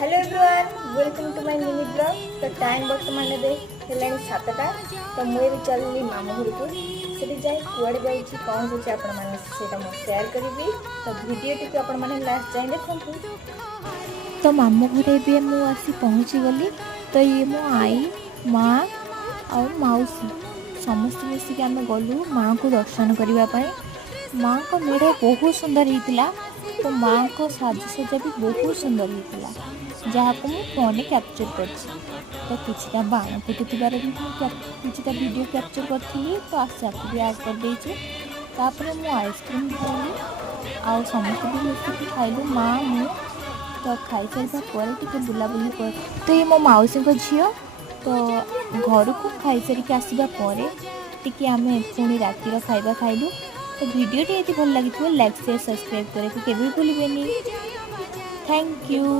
Hello everyone welcome to my mini blog. तो time बर्तमान है 7टा। तो मुझे चलनी मामू घर को से जाए कुआड़े जाऊँगी कौन होचे आपण मैंने शेयर करी। तो वीडियो टी आपण मैंने लास्ट जाए देखु। तो मामू घरे भी मु आसी पहुँची गली। तो ये मो आई माँ और मौसी समस्त मिसिक आम गलु माँ को दर्शन करने। माँ को मेढ़ बहुत सुंदर होता। तो माँ को साजसज्जा भी बहुत सुंदर होता जहाँ को मुझे फोन कैप्चर कर। तो किसी बाण फुटुबार भी किसी वीडियो कैप्चर करी। तो आशा को भी ऐड कर देती। तापर मु आइसक्रीम खाइली आ समस्त भी मिसिक खाइलु माँ मु। तो खाई सारा पर टे बुलाबुली कर। तो ये मो मौसी झील। तो घर को खाई सारिक आसवा पर टी आम पुणी रातिर खाଇବା खाइलु। तो वीडियो टी भल लगी लाइक शेयर सब्सक्राइब करके केवे भूलें। Thank you.